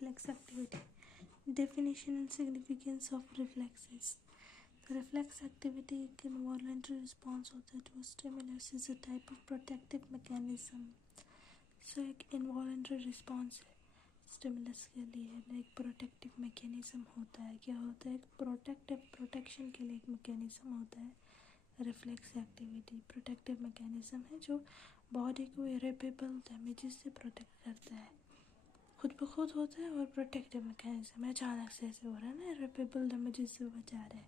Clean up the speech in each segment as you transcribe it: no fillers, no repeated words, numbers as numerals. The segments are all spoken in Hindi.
reflex activity. Definition and significance of reflexes. The reflex activity एक involuntary response होता है to a stimulus is a type of protective mechanism. So एक involuntary response है stimulus के लिए एक protective mechanism होता है. क्या होता है? एक protection के लिए एक mechanism होता है reflex activity. Protective mechanism है जो body को irreparable damages से protect करता है. खुद ब खुद होता है और प्रोटेक्टिव मैकेनिज्म है. अचानक से ऐसे हो रहा है ना, इररिपल डैमेजेस से बचा रहा है.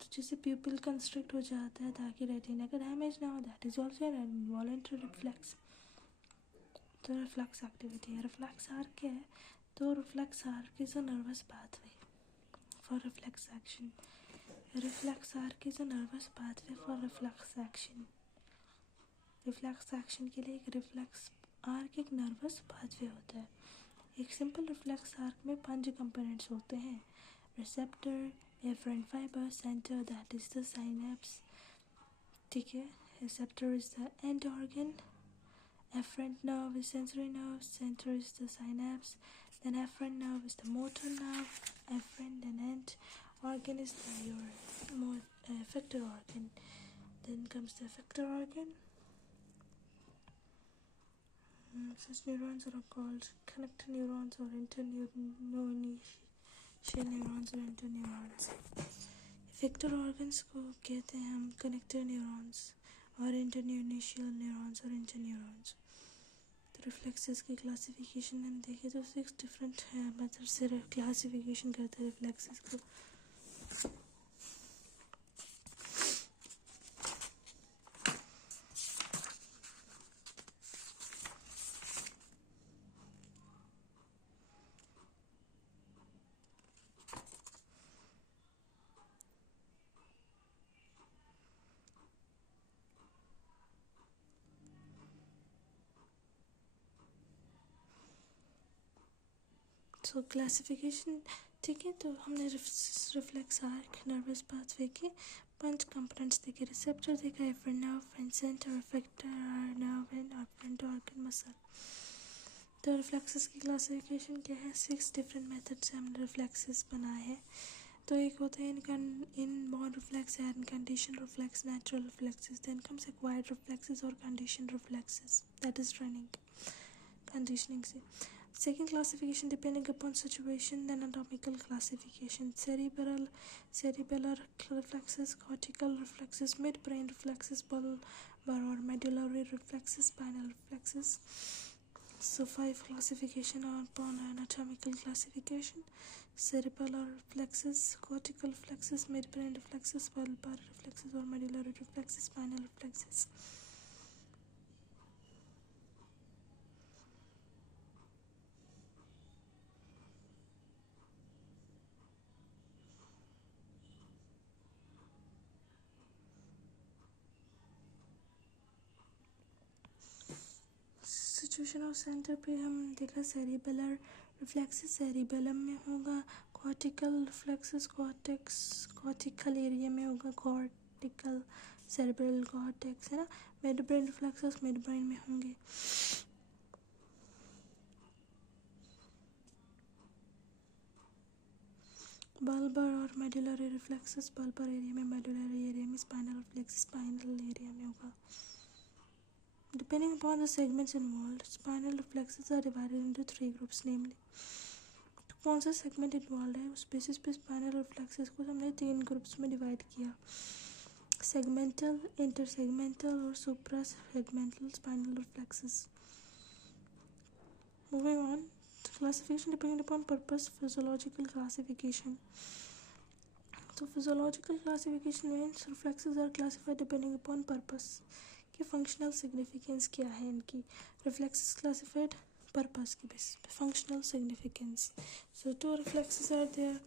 तो जैसे प्यूपिल कंस्ट्रिक्ट हो जाता है ताकि रेटिना का डैमेज ना हो, that is also an involuntary reflex. तो रिफ्लेक्स एक्टिविटी है. रिफ्लेक्स आर्क क्या है? तो reflex arc is a nervous pathway for reflex action. Reflex arc is a nervous pathway for reflex action. Reflex action के लिए एक रिफ्लेक्स आर्क एक नर्वस पाथवे होता है. एक सिंपल रिफ्लेक्स आर्क में 5 कंपोनेंट्स होते हैं. Receptor, afferent fibre, centre that is the synapse. ठीक है. Receptor is the end organ, efferent nerve is sensory nerve, center is the synapse, then efferent nerve is the motor nerve, efferent and end organ is your effector organ. Then comes the effector organ. Such neurons are called connector neurons or internucleation neurons or interneurons. Effector organs को कहते हैं हम connector neurons और internucleation neurons और interneurons. तो रिफ्लेक्सेस की क्लासिफिकेशन हम देखें तो 6 डिफरेंट मेथड से क्लासिफिकेशन करते हैं रिफ्लेक्सेस को. सो क्लासिफिकेशन. ठीक है. तो हमने रिफ्लेक्स आर्क, नर्वस पाथवे के 5 कंपोनेंट्स देखे. रिसेप्टर देखा, afferent nerve, afferent centre, effector nerve and efferent organ muscle. तो रिफ्लेक्सेस की क्लासिफिकेशन क्या है? 6 डिफरेंट मेथड से हमने रिफ्लेक्सेस बनाए हैं. तो एक होता है inborn reflex, unconditioned reflex, natural reflexes. Then comes acquired reflexes और conditioned reflexes, that is training conditioning से. Second classification depending upon situation, then anatomical classification. Cerebellar reflexes, cortical reflexes, midbrain reflexes, bulbar or medullary reflexes, spinal reflexes. So 5 classification upon anatomical classification. Cerebellar reflexes, cortical reflexes, midbrain reflexes, bulbar reflexes or medullary reflexes, spinal reflexes. Situation of centre पे हम देखा सेरिबेलर रिफ्लेक्सेस सेरिबेलम में होगा. कॉर्टिकल रिफ्लेक्सेस कॉर्टिकल एरिया में होगा. कॉर्टिकल सेरिब्रल कॉर्टेक्स है ना. Mid brain reflexes mid brain में होंगे. बल्बर और मेडुलरी रिफ्लेक्सेस बल्बर एरिया में, मेडुलरी एरिया में. स्पाइनल रिफ्लेक्सेस स्पाइनल एरिया में होगा. Depending upon the segments involved, spinal reflexes are divided into 3 groups, namely तो कौन सा सेगमेंट इन्वॉल्व है उस बेसिस पे स्पाइनल रिफ्लेक्सेस को हमने 3 ग्रुप्स में डिवाइड किया. सेगमेंटल, इंटरसेगमेंटल और supra segmental spinal reflexes. Moving on, classification depending upon purpose. Physiological classification. तो physiological classification means reflexes are classified depending upon purpose. कि फंक्शनल सिग्निफिकेंस क्या है इनकी. रिफ्लेक्सेस क्लासिफाइड पर्पस की बेसिस पे. Functional significance. So 2 reflexes are there,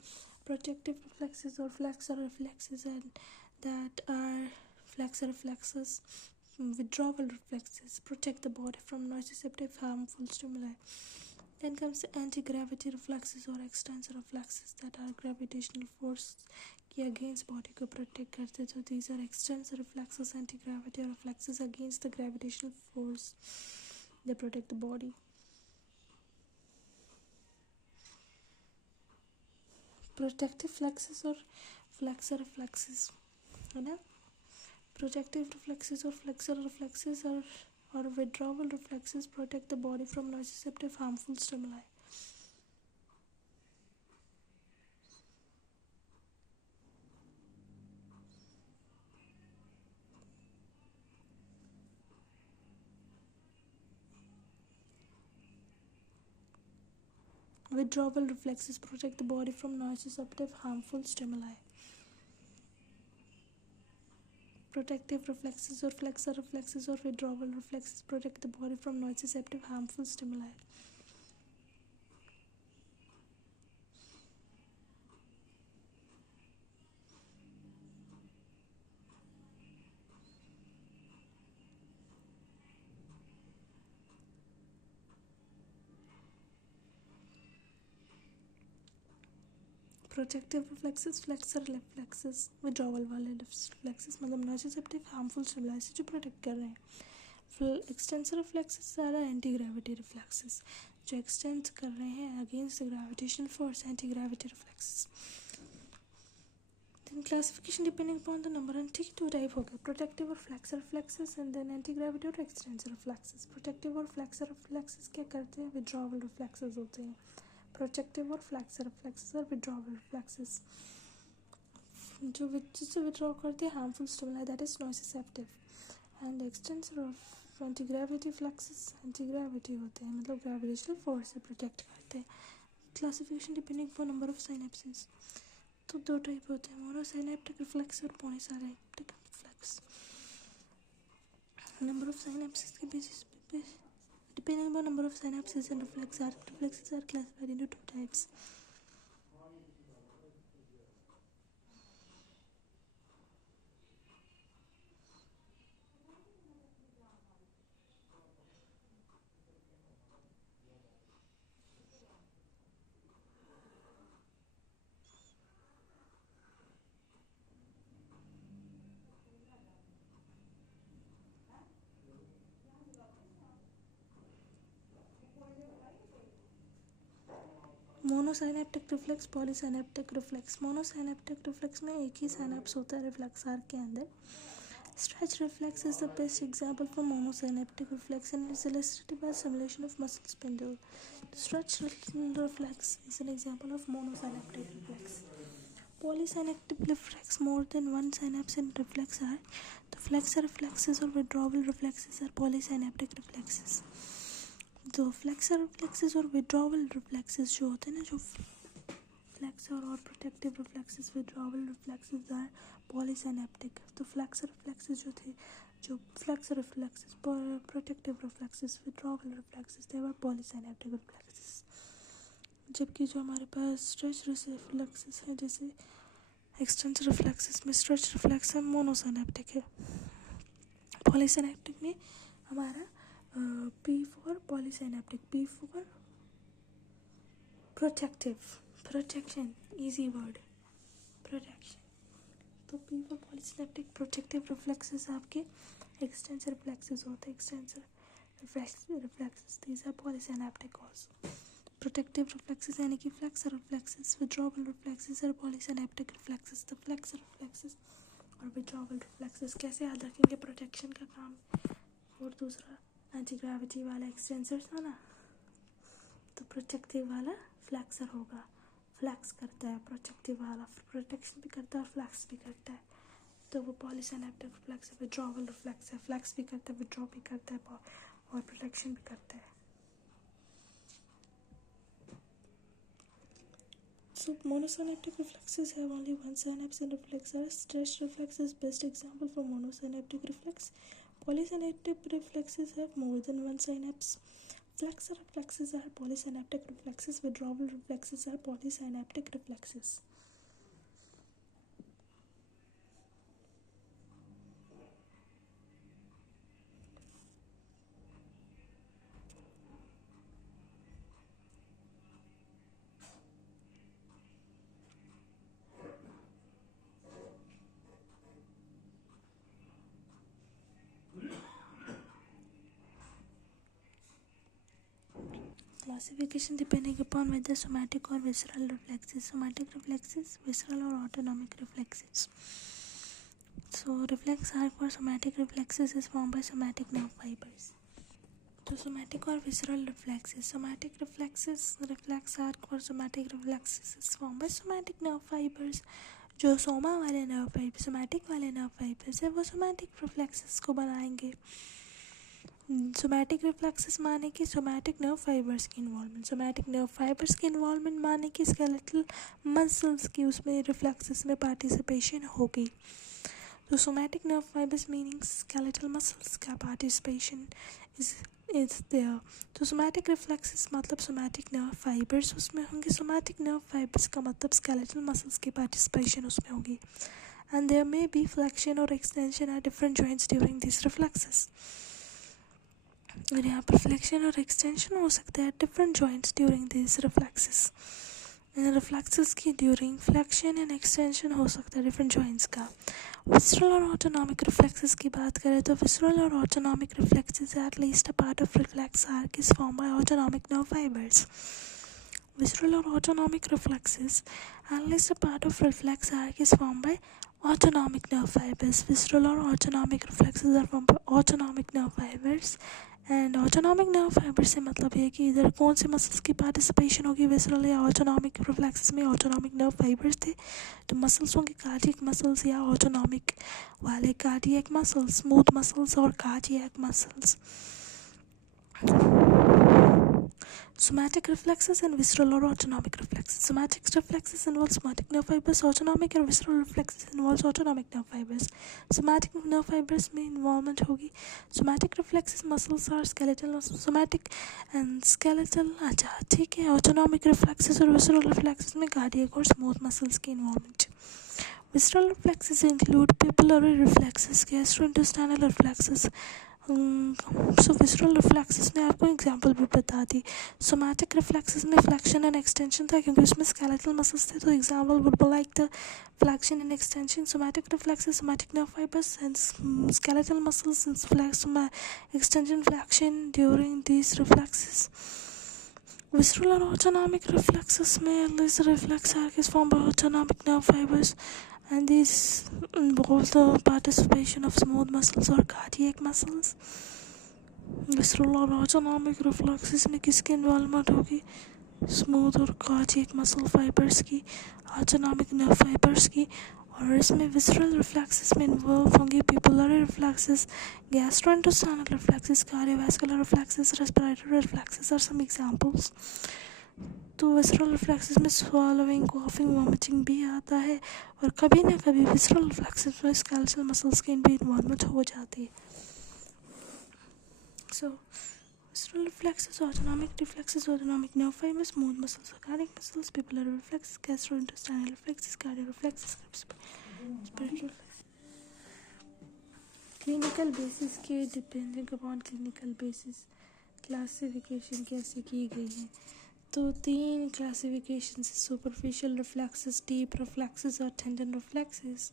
protective reflexes और flexor reflexes, and that are flexor reflexes. withdrawal reflexes protect the body from nociceptive harmful stimuli. Then comes the anti-gravity reflexes or extensor reflexes that are gravitational force कि against body को protect करते. तो these are extensor reflexes, anti-gravity reflexes against the gravitational force. They protect the body. Protective flexes और फ्लेक्सर रिफ्लेक्सेस है ना. Protective reflexes or flexor reflexes or withdrawal reflexes protect the body from nociceptive harmful stimuli. Withdrawal reflexes protect the body from nociceptive harmful stimuli. Protective reflexes or flexor reflexes or withdrawal reflexes protect the body from nociceptive harmful stimuli. Protective reflexes flexor reflexes withdrawal वाले रिफ्लेक्सेस मतलब नॉसिसेप्टिव हार्मफुल स्टिमुलाई से जो प्रोटेक्ट कर रहे हैं. एक्सटेंसर रिफ्लेक्सेस सारा एंटी ग्रेविटी रिफ्लेक्सेस जो एक्सटेंड कर रहे हैं against the gravitational force anti gravity reflexes. Then classification depending upon the number and ठीक है 2 टाइप हो गए प्रोटेक्टिव और flexor reflexes and then anti gravity और एक्सटेंसर रिफ्लेक्सेस. प्रोटेक्टिव और फ्लेक्सर रिफ्लेक्सेस क्या करते हैं विड्रॉवल रिफ्लेक्सेस होते हैं. प्रोटेक्टिव और फ्लेक्सर रिफ्लेक्सेस और विड्रॉवल रिफ्लेक्सेस जो जिससे विड्रॉ करते हैं harmful stimuli that is nociceptive. And extensor of anti gravity flexes anti gravity होते हैं मतलब ग्रेविटेशनल फोर्स से प्रोटेक्ट करते हैं. Classification depending upon number of synapses तो 2 टाइप होते हैं मोनोसाइनेप्टिक रिफ्लेक्स और polysynaptic reflex. Number of synapses के बेसिस पे depending on number of synapses and reflexes are classified into 2 types. Monosynaptic reflex polysynaptic reflex. Monosynaptic reflex में एक ही साइनेप्स होता है रिफ्लेक्स आर्क के अंदर. Stretch reflex is the best example for monosynaptic reflex and is illustrated by simulation of muscle spindle. Stretch reflex is an example of monosynaptic reflex. Polysynaptic reflex more than one synapse in reflex are the flexor reflexes or withdrawal reflexes are polysynaptic reflexes. तो फ्लेक्सर रिफ्लेक्सेस और विड्रॉवल रिफ्लेक्सेस जो होते हैं ना जो फ्लेक्सर और protective reflexes withdrawal reflexes are polysynaptic. तो फ्लेक्सर रिफ्लेक्सेस जो थे जो flexor reflexes protective reflexes withdrawal reflexes थे वो पॉलीसाइनेप्टिक रिफ्लेक्सेस. जबकि जो हमारे पास स्ट्रेच रिफ्लेक्सेस हैं जैसे एक्सटेंसर रिफ्लेक्सेस में स्ट्रेच रिफ्लेक्स है मोनोसाइनेप्टिक है. पॉलीसाइनेप्टिक में हमारा P for polysynaptic, P for protective, protection, easy word, protection. तो P for polysynaptic protective reflexes आपके extensor reflexes होते हैं. extensor reflexes these are polysynaptic also. Protective reflexes यानी कि flexor reflexes, withdrawal reflexes और polysynaptic reflexes. तो flexor reflexes और withdrawal reflexes कैसे याद रखेंगे protection का काम. और दूसरा एंटी ग्रेविटी वाला एक्सटेंसर था ना तो प्रोटेक्टिव वाला फ्लैक्सर होगा. फ्लैक्स करता है प्रोटेक्टिव वाला प्रोटेक्शन भी करता है और फ्लैक्स भी करता है. तो वो पॉलीसाइनेप्टिक रिफ्लेक्स है विड्रॉवल रिफ्लेक्स है. फ्लैक्स भी करता है विड्रॉ भी करता है और प्रोटेक्शन भी करता है. So monosynaptic reflexes have only one synapse in reflex. Stretch reflex is best example for monosynaptic reflex. Polysynaptic reflexes have more than one synapse. Flexor reflexes are polysynaptic reflexes. Withdrawal reflexes are polysynaptic reflexes. Classification depending upon whether somatic or visceral reflexes. Somatic reflexes, visceral or autonomic reflexes. So reflex arc for somatic reflexes is formed by somatic nerve fibers. So somatic or visceral reflexes. Somatic reflexes, reflex arc for somatic reflexes is formed by somatic nerve fibers. जो सोमा वाले नर्व फाइबर, सोमैटिक वाले नर्व फाइबर्स है, वो सोमैटिक रिफ्लेक्सेस को बनाएंगे. सोमैटिक रिफ्लेक्सेस माने कि सोमैटिक नर्व फाइबर्स की इन्वॉल्वमेंट. सोमैटिक नर्व फाइबर्स की इन्वॉल्वमेंट माने कि स्केलेटल मसल्स की उसमें रिफ्लेक्सेस में पार्टिसिपेशन होगी. तो somatic nerve fibres meaning skeletal muscles का पार्टिसिपेशन इज देयर. तो सोमैटिक रिफ्लेक्सेस मतलब सोमैटिक नर्व फाइबर्स उसमें होंगे. सोमैटिक नर्व फाइबर्स का मतलब स्केलेटल मसल्स की पार्टिसिपेशन उसमें होगी. And there may be flexion और extension at different joints during this reflexes. और यहाँ पर फ्लेक्शन और एक्सटेंशन हो सकता है different joints during this reflexes. Reflexes की ड्यूरिंग फ्लेक्शन एंड एक्सटेंशन हो सकता है डिफरेंट जॉइंट्स का. विसरल और ऑटोनॉमिक रिफ्लेक्सेस की बात करें तो विसरल और autonomic reflexes at least a part of reflex arc is form by autonomic nerve fibres. Visceral or autonomic reflexes, at least a part of reflex arc is formed by autonomic nerve fibers. Visceral or autonomic reflexes are formed by autonomic nerve fibers. And autonomic nerve fibre से मतलब है कि इधर कौन से मसल्स की पार्टिसिपेशन होगी, विसरल या ऑटोनॉमिक रिफ्लेक्सेस में. ऑटोनॉमिक नर्व फाइबर्स थे तो मसल्स होंगे कार्डियक मसल्स या ऑटोनॉमिक वाले कार्डियक मसल्स, स्मूथ मसल्स और cardiac muscles. Somatic reflexes and visceral or autonomic reflexes. Somatic reflexes involve somatic nerve fibers. Autonomic or visceral reflexes involves autonomic nerve fibers. Somatic nerve fibers में involvement होगी. Somatic reflexes muscles are skeletal muscles. Somatic and skeletal. अच्छा ठीक है. Autonomic reflexes और visceral reflexes में cardiac और smooth muscles की involvement. Visceral reflexes include pupillary reflexes, gastrointestinal reflexes. सो विसरल रिफ्लेक्सेस में आपको एग्जांपल भी बता दी. सोमैटिक रिफ्लेक्सेस में फ्लेक्शन एंड एक्सटेंशन था क्योंकि उसमें स्केलेटल मसल्स थे, तो example would be like the flexion and extension. Somatic reflexes, somatic nerve fibres and skeletal muscles and flexion extension flexion during these reflexes. Visceral or autonomic reflexes may release the reflex arc is formed by autonomic nerve fibers, and these involve the participation of smooth muscles or cardiac muscles. Visceral और autonomic reflexes में किसकी इन्वॉल्वमेंट होगी, स्मूथ और कार्डियक मसल फाइबर्स की, ऑटोनॉमिक नर्व फाइबर्स की. और इसमें विसरल रिफ्लेक्सेस में इन्वॉल्व होंगे pupillary reflexes, gastrointestinal reflexes, cardiovascular reflexes, respiratory reflexes are some examples. तो विसरल रिफ्लेक्सेस में स्वॉलोइंग, कॉफिंग, वॉमिटिंग भी आता है, और कभी ना कभी विसरल रिफ्लेक्सेस में स्केलेटल मसल्स की भी इन्वॉल्वमेंट हो जाती है. So visceral reflexes, autonomic nerve fibers, smooth muscles, cardiac muscles, pupillary reflexes, gastrointestinal reflexes, cardiac reflexes, respiratory reflexes. Clinical basis के depending upon clinical basis classification कैसे की गई है. तो 3 classification, superficial reflexes, deep reflexes और tendon reflexes.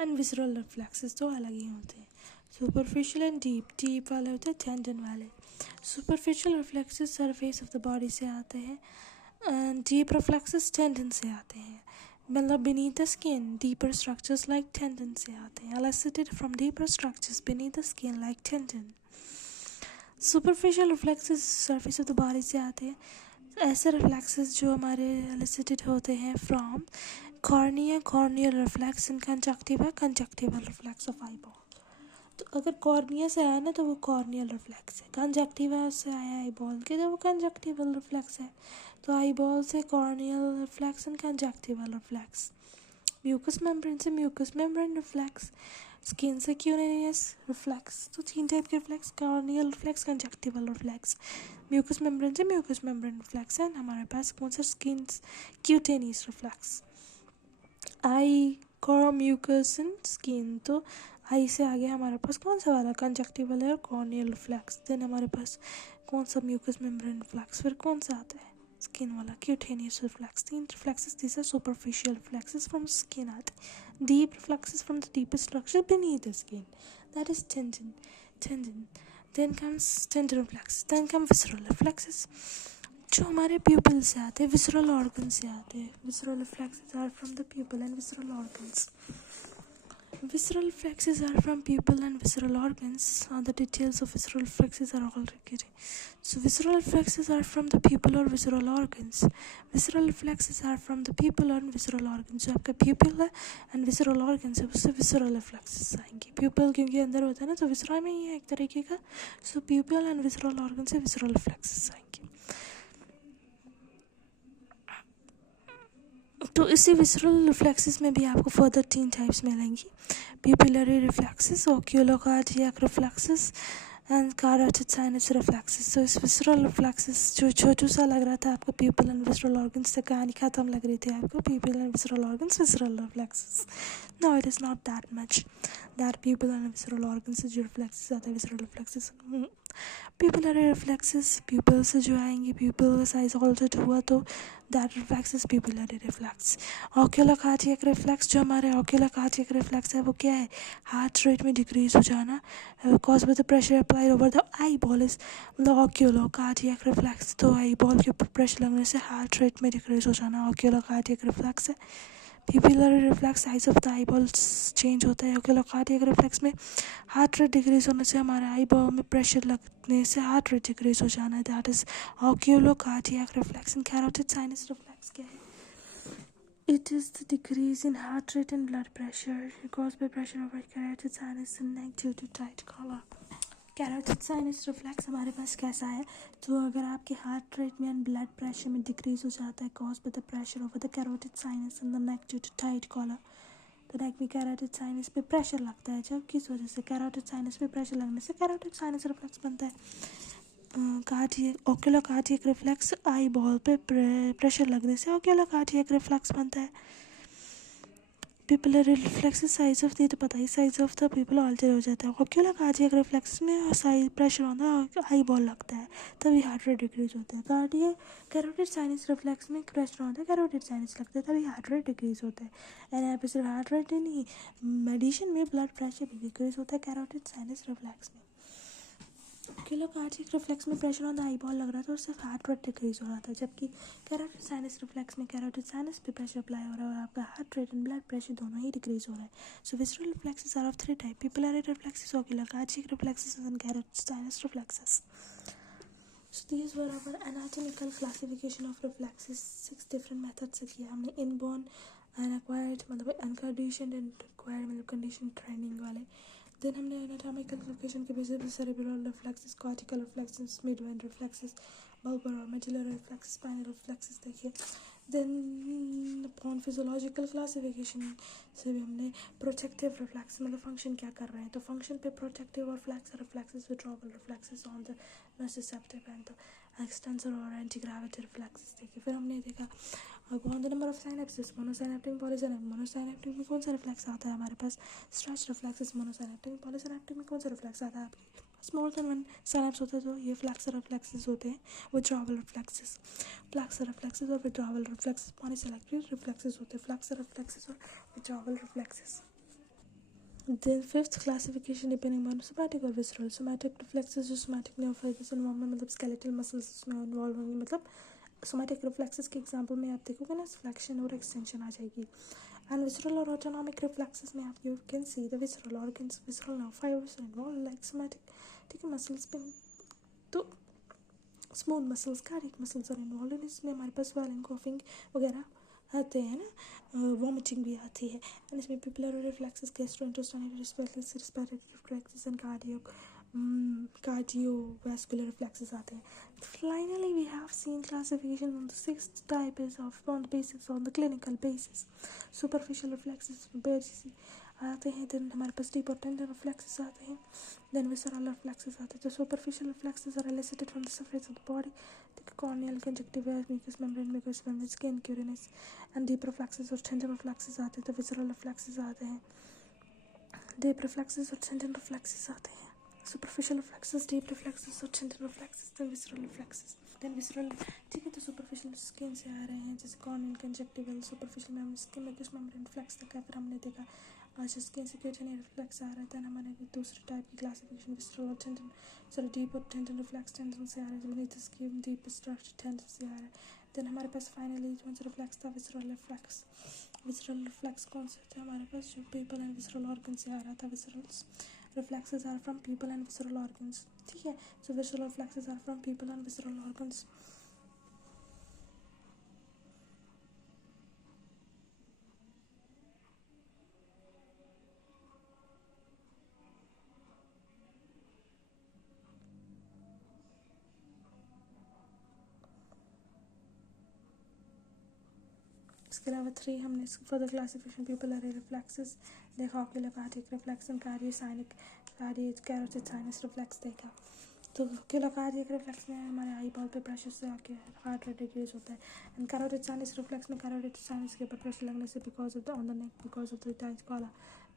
And visceral reflexes तो अलग ही होते हैं. सुपरफिशियल एंड डीप वाले होते हैं टेंडन वाले. Superficial reflexes surface of the body से आते हैं, एंड डीप रिफ्लेक्सेस टेंडन से आते हैं. मतलब beneath the skin, deeper structures like tendon से आते हैं. elicited from deeper structures beneath the skin like tendon. Superficial reflexes surface of the body से आते हैं. ऐसे रिफ्लेक्सेस जो हमारे elicited होते हैं from cornea, corneal reflex and conjunctival reflex of eyeball. तो अगर कॉर्निया से आया ना तो वो कॉर्नियल रिफ्लेक्स है. कंजक्टिवा से आया आई बॉल के तो वो कंजक्टिवल रिफ्लेक्स है. तो आई बॉल से corneal reflex and conjunctival reflex. Mucous membrane से म्यूकस मेम्ब्रेन रिफ्लेक्स. स्किन से क्यूटेनियस रिफ्लेक्स. तो 3 टाइप के reflex, corneal reflex, conjunctival reflex. Mucous membrane से म्यूकस मेम्ब्रेन रिफ्लेक्स है. हमारे पास कौन सा, skin cutaneous reflex. Eye mucous and skin, तो आई से आगे हमारे पास कौन सा वाला, कंजक्टिवल है और कॉर्नियल रिफ्लेक्स. देन हमारे पास कौन सा, म्यूकस मेम्ब्रेन रिफ्लेक्स. फिर कौन सा आता है, स्किन वाला, cutaneous reflex. 3 reflexes, these are superficial reflexes from skin आते हैं. Deep reflexes from the deepest structure beneath the skin, that is tendon. Then comes tendon reflexes. Then come visceral reflexes. जो हमारे प्यूपल से आते हैं, विसरल ऑर्गन से आते हैं. Visceral reflexes are from the pupil and visceral organs. Visceral reflexes are from pupil and visceral organs. The details of visceral reflexes are already given. So visceral reflexes are from the pupil or visceral organs. Visceral reflexes are from the pupil और visceral organs. जो आपका pupil है and visceral organs है, उससे visceral reflexes आएंगे. Pupil क्योंकि अंदर होता है ना, तो viscera में ही है एक तरीके का. So pupil and visceral organs से visceral reflexes आएंगे. तो इसी विसरल रिफ्लेक्सेस में भी आपको फर्दर 3 टाइप्स मिलेंगी. Pupillary reflexes, oculocardiac reflexes and carotid sinus reflexes. तो इस विसरल रिफ्लेक्सेस जो छोटू सा लग रहा था आपको प्यूपिल एंड विसरल ऑर्गन्स से, कहानी खत्म लग रही थी आपको pupil and visceral organs visceral reflexes. No, it is not that much. That pupil and visceral organs से जो रिफ्लेक्सेस आते हैं visceral reflexes. Pupillary reflexes pupil से जो आएंगे, प्यूपिल का साइज ऑल्टर्ड हुआ तो that reflexes pupillary reflex. Oculocardiac reflex, जो हमारे ओक्यूलोकार्डियक रिफ्लेक्स है वो क्या है, हार्ट रेट में डिक्रीज हो जाना cause by the pressure applied over the eye ball is मतलब ओक्यूलोकार्डियक रिफ्लेक्स. तो आई बॉल के ऊपर प्रेशर लगने से हार्ट रेट में डिक्रीज हो जाना ओक्यूलोकार्डियक रिफ्लेक्स है. Pupillary reflex, size of the eye ball change होता है. ओक्यूलोकार्डियक रिफ्लेक्स में हार्ट रेट डिक्रीज होने से हमारे आई बॉल में प्रेशर लगने से हार्ट रेट डिक्रीज हो जाना है. That is oculocardiac reflex. And carotid sinus reflex क्या है, it is the decrease in heart rate and blood pressure caused by pressure over carotid sinus and neck due to tight collar. Carotid sinus reflex हमारे पास कैसा है, तो अगर आपके हार्ट रेट में एंड ब्लड प्रेशर में डिक्रीज हो जाता है cause by the pressure over the carotid sinus and the neck due to tight collar. तो नेक में कैरोटिड साइनस पे प्रेशर लगता है, जब किस वजह से, कैरोटिड साइनस पे प्रेशर लगने से कैरोटिड साइनस रिफ्लेक्स बनता है. Cardiac oculocardiac reflex, eyeball पे प्रेशर लगने से ओक्यूलोकार्डियक रिफ्लेक्स बनता है. Pupillary reflex, size of the, तो पता ही size of the pupil alter हो जाता है. ओक्यूलोकार्डियक रिफ्लेक्स में साइज प्रेशर होता है, आई बॉल लगता है, तभी हार्ट रेट डिक्रीज होता है. कार्डियक कैरोटिड साइनस रिफ्लेक्स में प्रेशर होता है, कैरोटिड साइनस लगता है, तभी हार्ट रेट डिक्रीज होता है. एंड यहाँ पे सिर्फ हार्ट रेट ही नहीं, मेडिसिन में ब्लड प्रेशर भी डिक्रीज होता है कैरोटिड साइनस रिफ्लेक्स में. ओक्यूलोकार्डियक रिफ्लेक्स में pressure on the eye ball लग रहा था, उससे हार्ट रेट डिक्रीज हो रहा था. जबकि कैरोटिड साइनस रिफ्लेक्स में कैरोटिड साइनस पे प्रेशर अप्लाई हो रहा है और आपका heart rate and blood pressure दोनों ही डिक्रीज हो रहा है. So visceral reflexes are of 3 type, pupillary reflexes, oculocardiac reflexes and carotid sinus reflexes. So these were our anatomical classification of reflexes. 6 different methods से किया हमने, इनबॉर्न, अनअक्वायर्ड मतलब अनकंडीशनड एंड एक्वायर्ड मतलब कंडीशन ट्रेनिंग वाले. देन हमने एनाटॉमिकल क्लासिफिकेशन के बेसिस पे सेरेब्रल रिफ्लेक्सेस, कॉर्टिकल रिफ्लेक्सेस, मिडवेंट रिफ्लेक्सेस, बल्बर और मेडुलर रिफ्लेक्सेस, स्पाइनल रिफ्लेक्सेस देखिए. देन अपॉन फिजियोलॉजिकल क्लासिफिकेशन से भी हमने प्रोटेक्टिव रिफ्लेक्स मतलब फंक्शन क्या कर रहे हैं, तो फंक्शन पे प्रोटेक्टिव और flexor reflexes, withdrawal reflexes on the nociceptive and the extensor और एंटी ग्रेविटी रिफ्लेक्सेस देखिए. फिर हमने देखा upon the number of synapses, monosynaptic, polysynaptic. Monosynaptic में कौन सा रिफ्लेक्स आता है हमारे पास, स्ट्रेच रिफ्लेक्सेस. मोनोसाइनेप्टिक, पॉलीसाइनेप्टिक में कौन सा रिफ्लेक्स आता है आपके स्मॉल देन 1 साइनेप्स होता है, तो ये फ्लैक्सर रिफ्लेक्सेस होते हैं. विड्रॉवल रिफ्लेक्सेस, फ्लैक्सर रिफ्लेक्सेस और विड्रॉवल रिफ्लेक्सेस. पॉलीसाइनेप्टिक रिफ्लेक्सेस होते हैं, फ्लैक्सर रिफ्लेक्सेस और withdrawal reflexes. Then fifth classification depending on somatic और visceral. somatic reflexes जो somatic nerve इन्वॉल्व मतलब skeletal muscles उसमें इन्वॉल्व होंगे. मतलब somatic reflexes के एग्जाम्पल में आप देखोगे ना, फ्लेक्शन और एक्सटेंशन आ जाएगी. एंड विसरल और ऑटोनॉमिक रिफ्लेक्सेस में आप you can see the visceral organs, visceral nerve fibres involve like somatic. ठीक है, मसल्स पे तो smooth muscles, cardiac muscles are involve. इसमें हमारे पास स्वेलिंग, कॉफिंग वगैरह आते हैं ना, वॉमिटिंग भी आती है. एंड इसमें pupillary reflexes, gastrointestinal respiratory reflexes and cardiovascular reflexes आते हैं. Finally, we have seen classification on the 6th type is on the basics on the clinical basis. Superficial reflexes आते हैं. then हमारे पास deep और tender reflexes आते हैं. then visceral reflexes आते हैं. तो superficial reflexes are elicited from the surface of the body, corneal, conjunctiva, mucous membrane, skin, cutinous. and deep reflexes और tender reflexes आते हैं. तो visceral reflexes आते हैं. deep reflexes और tender reflexes आते हैं. superficial reflexes, deep reflexes और tender reflexes, then visceral reflexes. then visceral, ठीक है, तो superficial skin से आ रहे हैं, जैसे corneal, conjunctival, superficial membrane, skin, mucous membrane, reflex तक है. फिर हमने देखा और जिसके क्यूटेनियन रिफ्लेक्स आ रहा है देन हमारे दूसरे टाइप की क्लासिफिकेशन विसरल और टेंडन सॉरी डीप और टेंडन रिफ्लेक्स टेंडन से आ रहा है beneath skin deep structure tendon से आ रहा है देन हमारे पास फाइनली जो रिफ्लेक्स था विसरल रिफ्लेक्स कौन सा था हमारे पास जो पीपल एंड विसरल ऑर्गन से आ रहा था विसरल्स reflexes are from people and visceral organs ठीक है so visceral reflexes are from people and visceral organs इसके अलावा 3 हमने फर्दर क्लासिफिकेशन pupillary reflexes देखा oculocardiac reflex and carotid sinus reflex देखा तो oculocardiac reflex में हमारे आई बॉल पे प्रेशर से आके हार्ट रेट डिक्रीज होता है एंड carotid sinus reflex में carotid sinus के ऊपर प्रेशर लगने से because of the on the neck because of the tight collar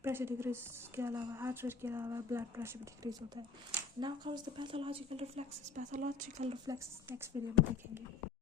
pressure decrease के अलावा हार्ट रेट के अलावा ब्लड प्रेशर भी डिक्रीज होता है now comes the pathological reflexes next video में देखेंगे